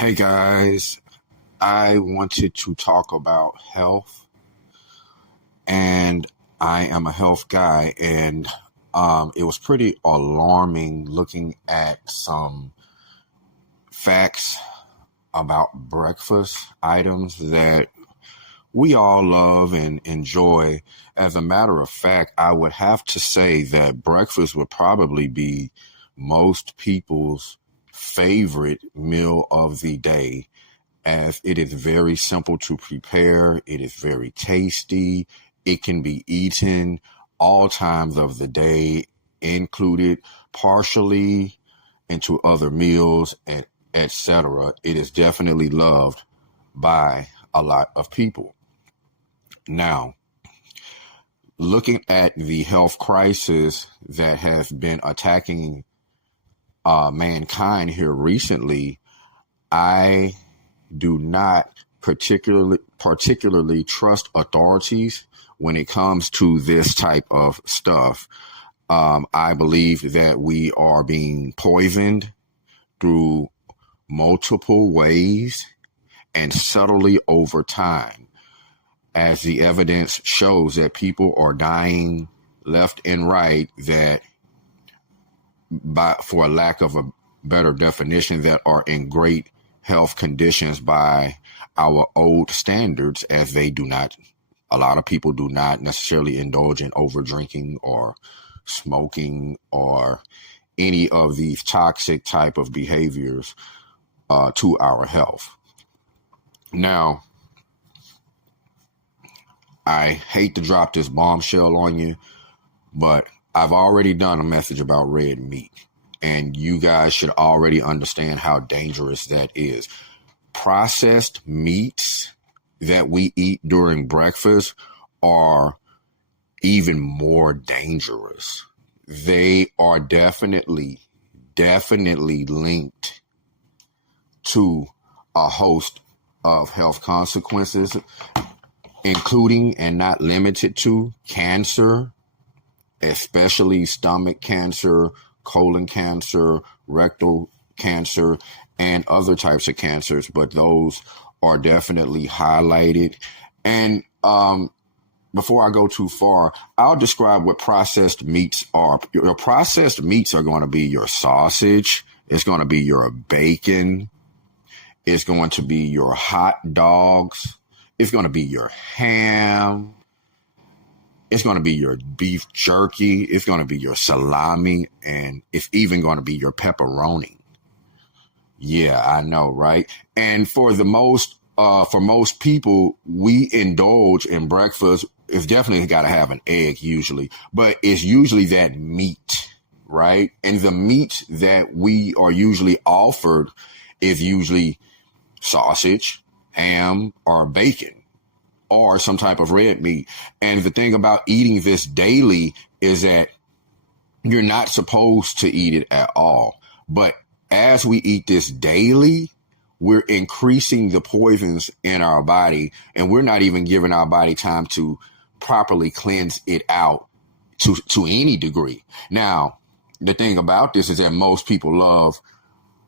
Hey guys, I wanted to talk about health, and I am a health guy, and it was pretty alarming looking at some facts about breakfast items that we all love and enjoy. As a matter of fact, I would have to say that breakfast would probably be most people's favorite meal of the day, as it is very simple to prepare. It is very tasty. It can be eaten all times of the day, included partially into other meals, and etc. It is definitely loved by a lot of people. Now, looking at the health crisis that has been attacking mankind here recently, I do not particularly trust authorities when it comes to this type of stuff. I believe that we are being poisoned through multiple ways and subtly over time, as the evidence shows that people are dying left and right, that by, for a lack of a better definition, that are in great health conditions by our old standards, as they do not, a lot of people do not necessarily indulge in over drinking or smoking or any of these toxic type of behaviors to our health. Now, I hate to drop this bombshell on you, but I've already done a message about red meat, and you guys should already understand how dangerous that is. Processed meats that we eat during breakfast are even more dangerous. They are definitely linked to a host of health consequences, including and not limited to cancer, especially stomach cancer, colon cancer, rectal cancer, and other types of cancers, but those are definitely highlighted. And before I go too far, I'll describe what processed meats are. Your processed meats are going to be your sausage, it's going to be your bacon, it's going to be your hot dogs, it's going to be your ham, it's going to be your beef jerky, it's going to be your salami, and it's even going to be your pepperoni. Yeah, I know, right? And for most people, we indulge in breakfast. It's definitely got to have an egg usually, but it's usually that meat, right? And the meat that we are usually offered is usually sausage, ham, or bacon, or some type of red meat. And the thing about eating this daily is that you're not supposed to eat it at all. But as we eat this daily, we're increasing the poisons in our body, and we're not even giving our body time to properly cleanse it out to any degree. Now, the thing about this is that most people love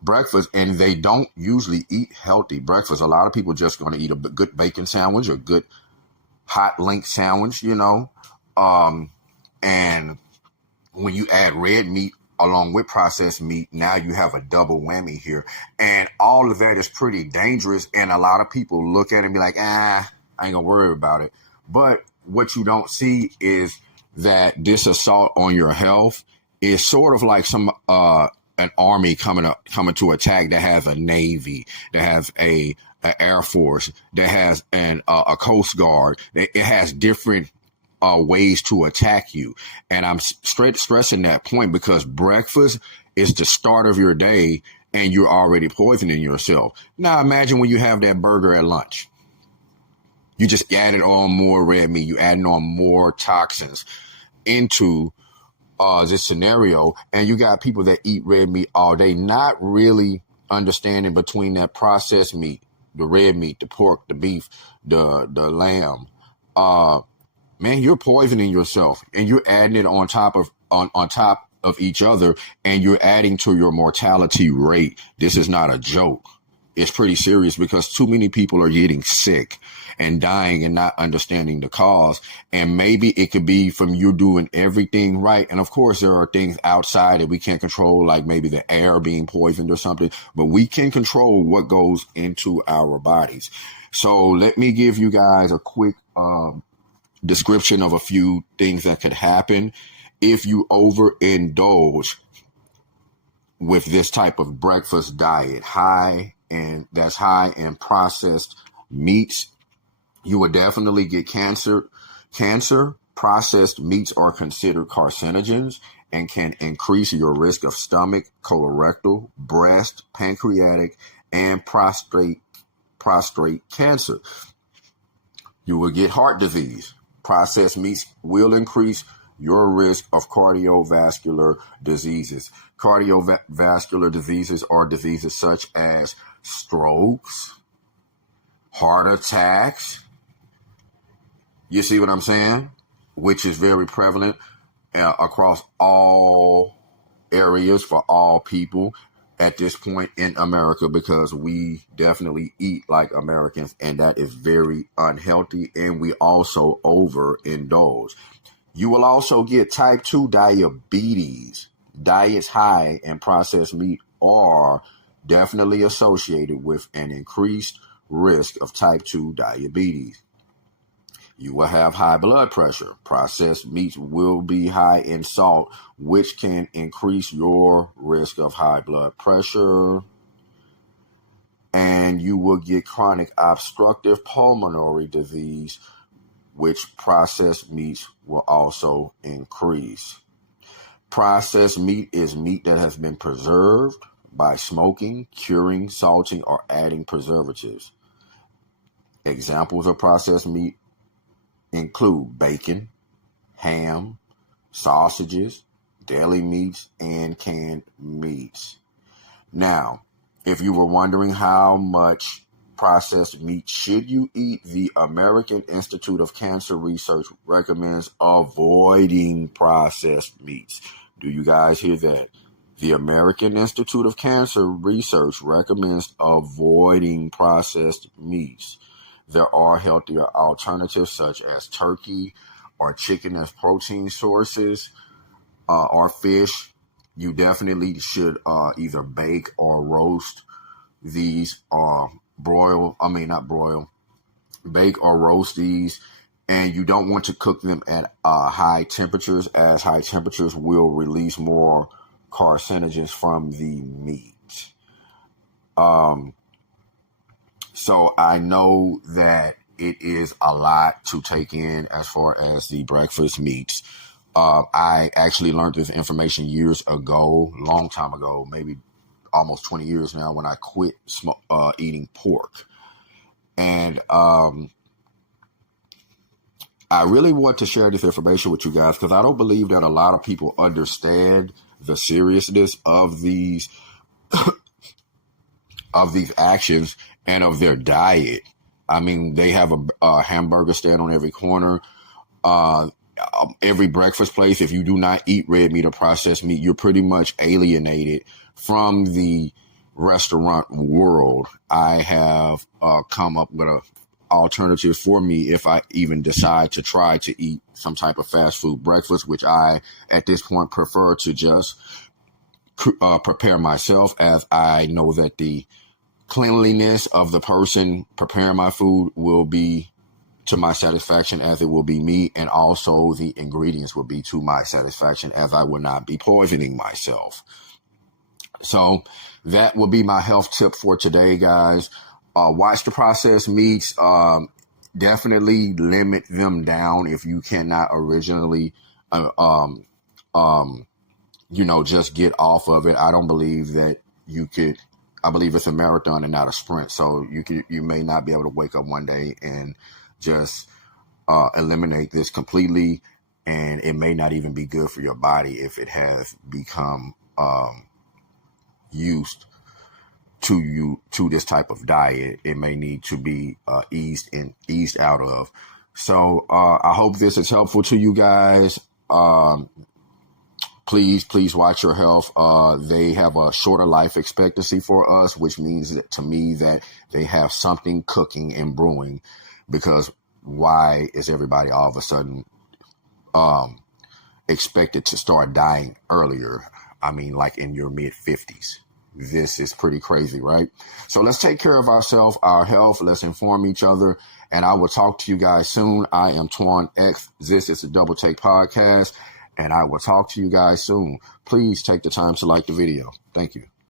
breakfast, and they don't usually eat healthy breakfast. A lot of people just going to eat a good bacon sandwich or good hot link sandwich, and when you add red meat along with processed meat, now you have a double whammy here. And all of that is pretty dangerous. And a lot of people look at it and be like, I ain't gonna worry about it. But what you don't see is that this assault on your health is sort of like an army coming to attack, that has a navy, that has a air force, that has a coast guard. It has different ways to attack you. And I'm straight stressing that point because breakfast is the start of your day, and you're already poisoning yourself. Now imagine when you have that burger at lunch. You just added on more red meat. You adding on more toxins into this scenario, and you got people that eat red meat all day, not really understanding between that processed meat, the red meat, the pork, the beef, the lamb. Man, you're poisoning yourself, and you're adding it on top of each other, and you're adding to your mortality rate. This is not a joke. it's pretty serious because too many people are getting sick and dying and not understanding the cause. And maybe it could be from you doing everything right. And of course, there are things outside that we can't control, like maybe the air being poisoned or something, but we can control what goes into our bodies. So let me give you guys a quick description of a few things that could happen if you overindulge with this type of breakfast diet, that's high in processed meats. You will definitely get cancer. Processed meats are considered carcinogens and can increase your risk of stomach, colorectal, breast, pancreatic, and prostate cancer. You will get heart disease. Processed meats will increase your risk of cardiovascular diseases. Cardiovascular diseases are diseases such as strokes, heart attacks. You see what I'm saying? Which is very prevalent across all areas for all people at this point in America, because we definitely eat like Americans, and that is very unhealthy, and we also overindulge. You will also get type 2 diabetes. Diets high in processed meat are definitely associated with an increased risk of type 2 diabetes. You will have high blood pressure. Processed meats will be high in salt, which can increase your risk of high blood pressure. And you will get chronic obstructive pulmonary disease, which processed meats will also increase. Processed meat is meat that has been preserved by smoking, curing, salting, or adding preservatives. Examples of processed meat include bacon, ham, sausages, deli meats, and canned meats. Now, if you were wondering how much processed meat should you eat, the American Institute of Cancer Research recommends avoiding processed meats. Do you guys hear that? The American Institute of Cancer Research recommends avoiding processed meats. There are healthier alternatives such as turkey or chicken as protein sources, or fish. You definitely should either bake or roast these, bake or roast these. And you don't want to cook them at high temperatures, as high temperatures will release more carcinogens from the meat. So I know that it is a lot to take in as far as the breakfast meats. I actually learned this information years ago, long time ago, maybe almost 20 years now, when I quit eating pork. And I really want to share this information with you guys because I don't believe that a lot of people understand the seriousness of these actions and of their diet. I mean, they have a hamburger stand on every corner. Every breakfast place, if you do not eat red meat or processed meat, you're pretty much alienated from the restaurant world. I have come up with a alternative for me if I even decide to try to eat some type of fast food breakfast, which I, at this point, prefer to just prepare myself, as I know that the cleanliness of the person preparing my food will be to my satisfaction as it will be me, and also the ingredients will be to my satisfaction as I will not be poisoning myself. So that will be my health tip for today, guys. Watch the processed meats. Definitely limit them down if you cannot originally, just get off of it. I don't believe that you could. I believe it's a marathon and not a sprint. So you may not be able to wake up one day and just eliminate this completely, and it may not even be good for your body if it has become used to this type of diet. It may need to be eased out of. So I hope this is helpful to you guys. Please watch your health. They have a shorter life expectancy for us, which means that, to me, that they have something cooking and brewing, because why is everybody all of a sudden expected to start dying earlier? I mean, like in your mid 50s. This is pretty crazy, right? So let's take care of ourselves, our health. Let's inform each other. And I will talk to you guys soon. I am Twaun X. This is the Double Take Podcast. And I will talk to you guys soon. Please take the time to like the video. Thank you.